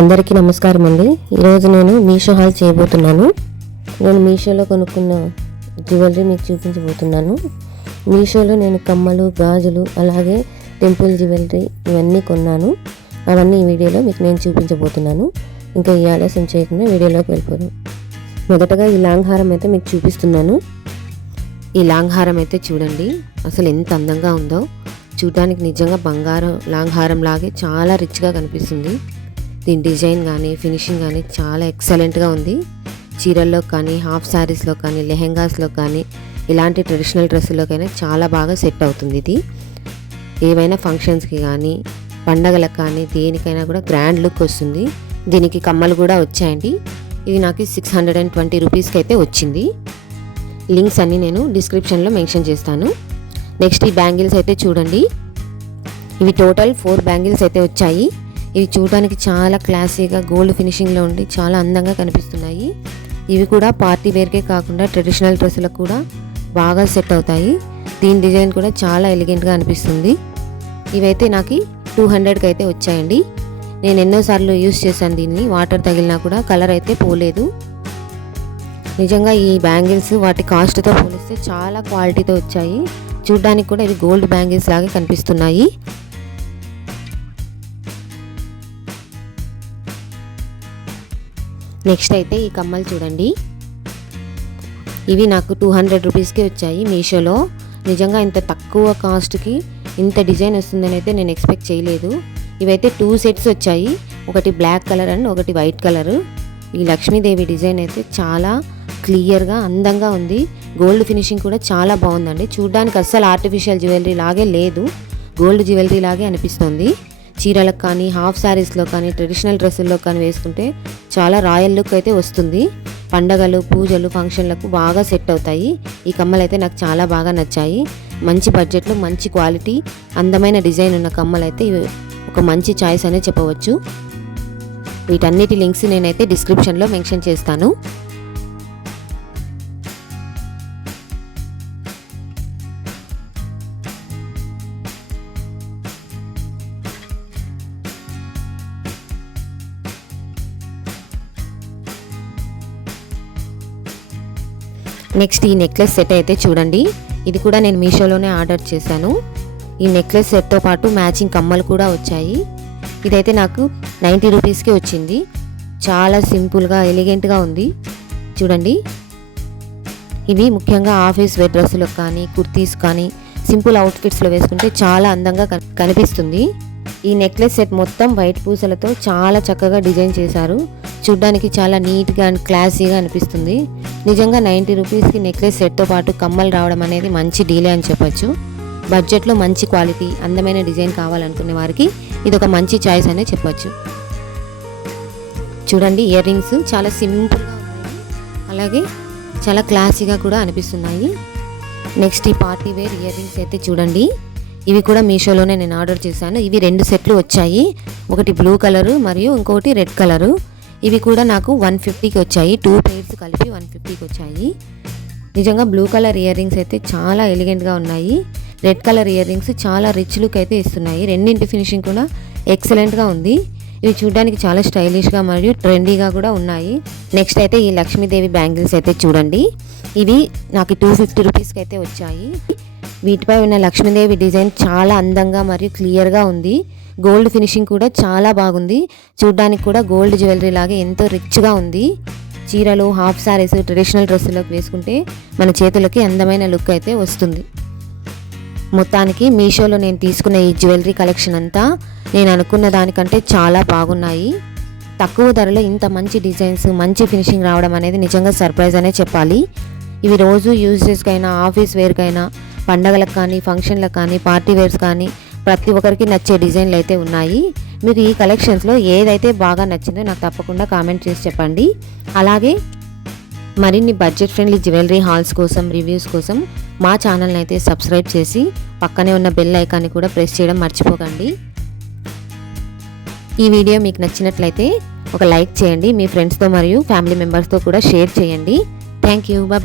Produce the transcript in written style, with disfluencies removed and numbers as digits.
అందరికీ నమస్కారం అండి. ఈరోజు నేను మీషో హాల్ చేయబోతున్నాను. నేను మీషోలో కొనుక్కున్న జ్యువెలరీ మీకు చూపించబోతున్నాను. మీషోలో నేను కమ్మలు, గాజులు, అలాగే టెంపుల్ జ్యువెలరీ ఇవన్నీ కొన్నాను. అవన్నీ ఈ వీడియోలో మీకు నేను చూపించబోతున్నాను. ఇంకా ఈ ఆలస్యం చేయకుండా వీడియోలోకి వెళ్ళిపోదాం. మొదటగా ఈ లాంగ్ హారం అయితే మీకు చూపిస్తున్నాను. ఈ లాంగ్ హారం అయితే చూడండి, అసలు ఎంత అందంగా ఉందో. చూడడానికి నిజంగా బంగారం లాంగ్ హారం లాగే చాలా రిచ్గా కనిపిస్తుంది. దీని డిజైన్ కానీ ఫినిషింగ్ కానీ చాలా ఎక్సలెంట్గా ఉంది. చీరల్లో కానీ, హాఫ్ శారీస్లో కానీ, లెహెంగాస్లో కానీ, ఇలాంటి ట్రెడిషనల్ డ్రెస్సుల్లోకైనా చాలా బాగా సెట్ అవుతుంది. ఇది ఏవైనా ఫంక్షన్స్కి కానీ, పండగలకు కానీ, దేనికైనా కూడా గ్రాండ్ లుక్ వస్తుంది. దీనికి కమ్మలు కూడా వచ్చాయండి. ఇది నాకు 620 రూపీస్కి అయితే వచ్చింది. లింక్స్ అన్నీ నేను డిస్క్రిప్షన్లో మెన్షన్ చేస్తాను. నెక్స్ట్ ఈ బ్యాంగిల్స్ అయితే చూడండి. ఇవి టోటల్ 4 బ్యాంగిల్స్ అయితే వచ్చాయి. ఇవి చూడడానికి చాలా క్లాసీగా గోల్డ్ ఫినిషింగ్లో ఉండి చాలా అందంగా కనిపిస్తున్నాయి. ఇవి కూడా పార్టీ వేర్కే కాకుండా ట్రెడిషనల్ డ్రెస్సులకు కూడా బాగా సెట్ అవుతాయి. దీని డిజైన్ కూడా చాలా ఎలిగెంట్గా అనిపిస్తుంది. ఇవైతే నాకు 200కి అయితే వచ్చాయండి. నేను ఎన్నోసార్లు యూస్ చేశాను దీన్ని. వాటర్ తగిలినా కూడా కలర్ అయితే పోలేదు. నిజంగా ఈ బ్యాంగిల్స్ వాటి కాస్ట్తో పోలిస్తే చాలా క్వాలిటీతో వచ్చాయి. చూడడానికి కూడా ఇవి గోల్డ్ బ్యాంగిల్స్ లాగే కనిపిస్తున్నాయి. నెక్స్ట్ అయితే ఈ కమ్మలు చూడండి. ఇవి నాకు 200 రూపీస్కి వచ్చాయి మీషోలో. నిజంగా ఇంత తక్కువ కాస్ట్కి ఇంత డిజైన్ వస్తుందని అయితే నేను ఎక్స్పెక్ట్ చేయలేదు. ఇవైతే 2 సెట్స్ వచ్చాయి. ఒకటి బ్లాక్ కలర్ అండ్ ఒకటి వైట్ కలరు. ఈ లక్ష్మీదేవి డిజైన్ అయితే చాలా క్లియర్గా అందంగా ఉంది. గోల్డ్ ఫినిషింగ్ కూడా చాలా బాగుందండి. చూడడానికి అస్సలు ఆర్టిఫిషియల్ జ్యువెలరీ లాగే లేదు, గోల్డ్ జ్యువెలరీ లాగే అనిపిస్తుంది. చీరలకు కానీ, హాఫ్ శారీస్లో కానీ, ట్రెడిషనల్ డ్రెస్సుల్లో కానీ వేసుకుంటే చాలా రాయల్ లుక్ అయితే వస్తుంది. పండగలు, పూజలు, ఫంక్షన్లకు బాగా సెట్ అవుతాయి. ఈ కమ్మలు అయితే నాకు చాలా బాగా నచ్చాయి. మంచి బడ్జెట్లో మంచి క్వాలిటీ, అందమైన డిజైన్ ఉన్న కమ్మలు అయితే ఒక మంచి చాయిస్ అనే చెప్పవచ్చు. వీటన్నిటి లింక్స్ నేనైతే డిస్క్రిప్షన్లో మెన్షన్ చేస్తాను. నెక్స్ట్ ఈ నెక్లెస్ సెట్ అయితే చూడండి. ఇది కూడా నేను మీషోలోనే ఆర్డర్ చేశాను. ఈ నెక్లెస్ సెట్తో పాటు మ్యాచింగ్ కమ్మలు కూడా వచ్చాయి. ఇదైతే నాకు 90 రూపీస్కి వచ్చింది. చాలా సింపుల్గా ఎలిగెంట్గా ఉంది చూడండి. ఇవి ముఖ్యంగా ఆఫీస్ వేర్ డ్రెస్సులకు కానీ, కుర్తీస్ కానీ, సింపుల్ అవుట్ఫిట్స్లో వేసుకుంటే చాలా అందంగా కనిపిస్తుంది. ఈ నెక్లెస్ సెట్ మొత్తం వైట్ పూసలతో చాలా చక్కగా డిజైన్ చేశారు. చూడ్డానికి చాలా నీట్గా అండ్ క్లాసీగా అనిపిస్తుంది. నిజంగా 90 రూపీస్కి నెక్లెస్ సెట్తో పాటు కమ్మలు రావడం అనేది మంచి డీలే అని చెప్పొచ్చు. బడ్జెట్లో మంచి క్వాలిటీ, అందమైన డిజైన్ కావాలనుకునే వారికి ఇది ఒక మంచి చాయిస్ అనే చెప్పొచ్చు. చూడండి, ఇయర్ రింగ్స్ చాలా సింపుల్గా ఉన్నాయి, అలాగే చాలా క్లాసీగా కూడా అనిపిస్తున్నాయి. నెక్స్ట్ ఈ పార్టీ వేర్ ఇయర్ రింగ్స్ అయితే చూడండి. ఇవి కూడా మీషోలోనే నేను ఆర్డర్ చేశాను. ఇవి 2 సెట్లు వచ్చాయి. ఒకటి బ్లూ కలరు మరియు ఇంకొకటి రెడ్ కలరు. ఇవి కూడా నాకు 150కి వచ్చాయి. 2 పెయిర్స్ కలిపి 150కి వచ్చాయి. నిజంగా బ్లూ కలర్ ఇయర్ రింగ్స్ అయితే చాలా ఎలిగెంట్గా ఉన్నాయి. రెడ్ కలర్ ఇయర్ రింగ్స్ చాలా రిచ్ లుక్ అయితే ఇస్తున్నాయి. రెండింటి ఫినిషింగ్ కూడా ఎక్సలెంట్గా ఉంది. ఇవి చూడడానికి చాలా స్టైలిష్గా మరియు ట్రెండీగా కూడా ఉన్నాయి. నెక్స్ట్ అయితే ఈ లక్ష్మీదేవి బ్యాంగిల్స్ అయితే చూడండి. ఇవి నాకు 250 రూపీస్కి అయితే వచ్చాయి. వీటిపై ఉన్న లక్ష్మీదేవి డిజైన్ చాలా అందంగా మరియు క్లియర్గా ఉంది. గోల్డ్ ఫినిషింగ్ కూడా చాలా బాగుంది. చూడ్డానికి కూడా గోల్డ్ జ్యువెలరీ లాగే ఎంతో రిచ్గా ఉంది. చీరలు, హాఫ్ శారీస్, ట్రెడిషనల్ డ్రెస్సులకు వేసుకుంటే మన చేతులకి అందమైన లుక్ అయితే వస్తుంది. మొత్తానికి మీషోలో నేను తీసుకున్న ఈ జ్యువెలరీ కలెక్షన్ అంతా నేను అనుకున్న దానికంటే చాలా బాగున్నాయి. తక్కువ ధరలో ఇంత మంచి డిజైన్స్, మంచి ఫినిషింగ్ రావడం అనేది నిజంగా సర్ప్రైజ్ అనే చెప్పాలి. ఇవి రోజు యూజెస్కైనా, ఆఫీస్ వేర్కైనా, పండగలకు కానీ, ఫంక్షన్లకు కానీ, పార్టీ వేర్స్ కానీ ప్రతి ఒక్కరికి నచ్చే డిజైన్లు అయితే ఉన్నాయి. మీకు ఈ కలెక్షన్స్లో ఏదైతే బాగా నచ్చిందో నాకు తప్పకుండా కామెంట్ చేసి చెప్పండి. అలాగే మరిన్ని బడ్జెట్ ఫ్రెండ్లీ జ్యువెలరీ హాల్స్ కోసం, రివ్యూస్ కోసం మా ఛానల్ని అయితే సబ్స్క్రైబ్ చేసి పక్కనే ఉన్న బెల్ ఐకాన్ని కూడా ప్రెస్ చేయడం మర్చిపోకండి. ఈ వీడియో మీకు నచ్చినట్లయితే ఒక లైక్ చేయండి. మీ ఫ్రెండ్స్తో మరియు ఫ్యామిలీ మెంబర్స్తో కూడా షేర్ చేయండి. Thank you. బాయ్.